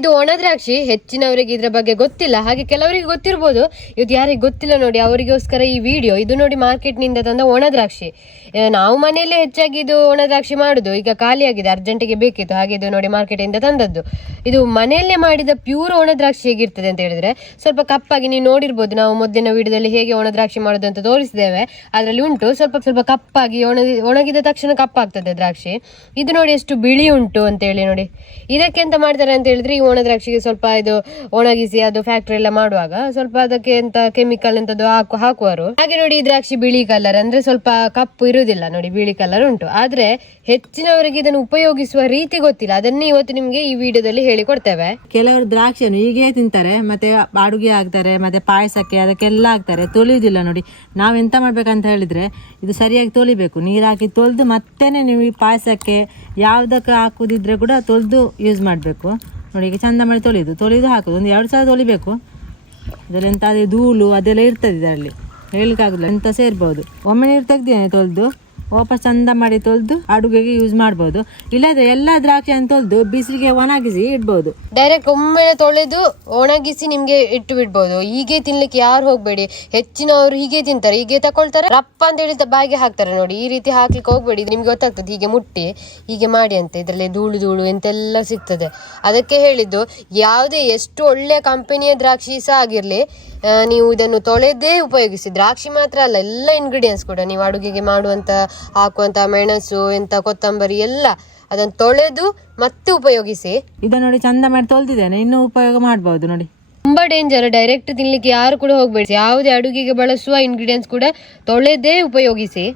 ಇದು ಒಣ ದ್ರಾಕ್ಷಿ. ಹೆಚ್ಚಿನವರಿಗೆ ಇದ್ರ ಬಗ್ಗೆ ಗೊತ್ತಿಲ್ಲ, ಹಾಗೆ ಕೆಲವರಿಗೆ ಗೊತ್ತಿರ್ಬೋದು. ಇದು ಯಾರಿಗೆ ಗೊತ್ತಿಲ್ಲ ನೋಡಿ ಅವರಿಗೋಸ್ಕರ ಈ ವಿಡಿಯೋ. ಇದು ನೋಡಿ ಮಾರ್ಕೆಟ್ ನಿಂದ ತಂದ ಒಣ ದ್ರಾಕ್ಷಿ. ನಾವು ಮನೆಯಲ್ಲೇ ಹೆಚ್ಚಾಗಿ ಇದು ಒಣ ದ್ರಾಕ್ಷಿ ಮಾಡುದು. ಈಗ ಖಾಲಿಯಾಗಿದೆ, ಅರ್ಜೆಂಟಿಗೆ ಬೇಕಿತ್ತು, ಹಾಗೆ ಇದು ನೋಡಿ ಮಾರ್ಕೆಟ್ ಇಂದ ತಂದದ್ದು. ಇದು ಮನೆಯಲ್ಲೇ ಮಾಡಿದ ಪ್ಯೂರ್ ಒಣ ದ್ರಾಕ್ಷಿ ಹೇಗಿರ್ತದೆ ಅಂತ ಹೇಳಿದ್ರೆ ಸ್ವಲ್ಪ ಕಪ್ಪಾಗಿ, ನೀವು ನೋಡಿರ್ಬೋದು, ನಾವು ಮೊದಲಿನ ವಿಡಿಯೋದಲ್ಲಿ ಹೇಗೆ ಒಣ ದ್ರಾಕ್ಷಿ ಮಾಡೋದು ಅಂತ ತೋರಿಸಿದ್ದೇವೆ. ಅದರಲ್ಲಿ ಉಂಟು ಸ್ವಲ್ಪ ಕಪ್ಪಾಗಿ, ಒಣಗಿದ ತಕ್ಷಣ ಕಪ್ಪಾಗ್ತದೆ ದ್ರಾಕ್ಷಿ. ಇದು ನೋಡಿ ಎಷ್ಟು ಬಿಳಿ ಉಂಟು ಅಂತ ಹೇಳಿ ನೋಡಿ. ಇದಕ್ಕೆ ಎಂತ ಮಾಡ್ತಾರೆ ಅಂತ ಹೇಳಿದ್ರೆ, ಈ ಒಣ ದ್ರಾಕ್ಷಿಗೆ ಸ್ವಲ್ಪ ಇದು ಒಣಗಿಸಿ ಅದು ಫ್ಯಾಕ್ಟರಿ ಎಲ್ಲ ಮಾಡುವಾಗ ಸ್ವಲ್ಪ ಅದಕ್ಕೆ ಎಂತ ಕೆಮಿಕಲ್ ಎಂತದ್ದು ಹಾಕುವರು. ಹಾಗೆ ನೋಡಿ ಈ ದ್ರಾಕ್ಷಿ ಬಿಳಿ ಕಲರ್, ಅಂದ್ರೆ ಸ್ವಲ್ಪ ಕಪ್ಪು ಇರುವುದಿಲ್ಲ ನೋಡಿ, ಬಿಳಿ ಕಲರ್ ಉಂಟು. ಆದ್ರೆ ಹೆಚ್ಚಿನವರಿಗೆ ಇದನ್ನು ಉಪಯೋಗಿಸುವ ರೀತಿ ಗೊತ್ತಿಲ್ಲ. ಅದನ್ನೇ ಇವತ್ತು ನಿಮ್ಗೆ ಈ ವಿಡಿಯೋದಲ್ಲಿ ಹೇಳಿಕೊಡ್ತೇವೆ. ಕೆಲವರು ದ್ರಾಕ್ಷಿಯನ್ನು ಹೀಗೆ ತಿಂತಾರೆ, ಮತ್ತೆ ಅಡುಗೆ ಹಾಕ್ತಾರೆ, ಮತ್ತೆ ಪಾಯಸಕ್ಕೆ ಅದಕ್ಕೆಲ್ಲ ಹಾಕ್ತಾರೆ, ತೊಳೆಯುವುದಿಲ್ಲ ನೋಡಿ. ನಾವೆಂತ ಮಾಡ್ಬೇಕಂತ ಹೇಳಿದ್ರೆ, ಇದು ಸರಿಯಾಗಿ ತೊಳಿಬೇಕು, ನೀರು ಹಾಕಿ ತೊಳೆದು ಮತ್ತೇನೆ ನೀವು ಈ ಪಾಯಸಕ್ಕೆ ಯಾವುದಕ್ಕೆ ಹಾಕುದಿದ್ರೆ ಕೂಡ ತೊಳೆದು ಯೂಸ್ ಮಾಡಬೇಕು ನೋಡಿ. ಈಗ ಚಂದ ಮಾಡಿ ತೊಳೆದು ಹಾಕೋದು, ಒಂದು 2 ಸಲ ತೊಳಿಬೇಕು. ಅದರಲ್ಲಿ ಎಂತ ಅದೇ ಧೂಳು ಅದೆಲ್ಲ ಇರ್ತದೆ, ಇದರಲ್ಲಿ ಹೇಳಿಕ್ಕಾಗಲ್ಲ, ಎಂತ ಸೇರ್ಬೋದು. ಒಮ್ಮೆ ನೀರು ತೆಗ್ದೇನೆ ತೊಳೆದು ವಾಪಸ್ ಚಂದ ಮಾಡಿ ತೊಳೆದು ಅಡುಗೆಗೆ ಯೂಸ್ ಮಾಡ್ಬೋದು. ಇಲ್ಲದ್ರೆ ಎಲ್ಲ ದ್ರಾಕ್ಷಿಯನ್ನು ತೊಳೆದು ಬಿಸಿಲಿಗೆ ಒಣಗಿಸಿ ಇಡ್ಬೋದು. ಡೈರೆಕ್ಟ್ ಒಮ್ಮೆ ತೊಳೆದು ಒಣಗಿಸಿ ನಿಮ್ಗೆ ಇಟ್ಟು ಬಿಡ್ಬೋದು. ಹೀಗೆ ತಿನ್ಲಿಕ್ಕೆ ಯಾರು ಹೋಗ್ಬೇಡಿ. ಹೆಚ್ಚಿನವರು ಹೀಗೆ ತಿಂತಾರೆ, ಹೀಗೆ ತಕೊಳ್ತಾರೆ, ರಪ್ಪ ಅಂತ ಹೇಳಿ ಬಾಯಿಗೆ ಹಾಕ್ತಾರೆ ನೋಡಿ. ಈ ರೀತಿ ಹಾಕ್ಲಿಕ್ಕೆ ಹೋಗ್ಬೇಡಿ, ನಿಮ್ಗೆ ಗೊತ್ತಾಗ್ತದೆ. ಹೀಗೆ ಮುಟ್ಟಿ ಹೀಗೆ ಮಾಡಿ ಅಂತ, ಇದರಲ್ಲಿ ಧೂಳು ಎಂತೆಲ್ಲ ಸಿಗ್ತದೆ. ಅದಕ್ಕೆ ಹೇಳಿದ್ದು, ಯಾವುದೇ ಎಷ್ಟು ಒಳ್ಳೆ ಕಂಪನಿಯ ದ್ರಾಕ್ಷಿ ಸಹ ಆಗಿರ್ಲಿ, ನೀವು ಇದನ್ನು ತೊಳೆದೇ ಉಪಯೋಗಿಸಿ. ದ್ರಾಕ್ಷಿ ಮಾತ್ರ ಅಲ್ಲ, ಎಲ್ಲ ಇಂಗ್ರೀಡಿಯೆಂಟ್ಸ್ ಕೂಡ ನೀವು ಅಡುಗೆಗೆ ಹಾಕುವಂತ ಮೆಣಸು, ಎಂತ ಕೊತ್ತಂಬರಿ ಎಲ್ಲ ಅದನ್ನು ತೊಳೆದು ಮತ್ತೆ ಉಪಯೋಗಿಸಿ. ಇದನ್ನ ನೋಡಿ ಚಂದ ಮಾಡಿ ತೊಳೆದಿದ್ದೇನೆ, ಇನ್ನೂ ಉಪಯೋಗ ಮಾಡಬಹುದು ನೋಡಿ. ತುಂಬಾ ಡೇಂಜರ್, ಡೈರೆಕ್ಟ್ ತಿನ್ಲಿಕ್ಕೆ ಯಾರು ಕೂಡ ಹೋಗ್ಬೇಡಿ. ಯಾವುದೇ ಅಡುಗೆಗೆ ಬಳಸುವ ಇಂಗ್ರೀಡಿಯೆಂಟ್ಸ್ ಕೂಡ ತೊಳೆದೇ ಉಪಯೋಗಿಸಿ.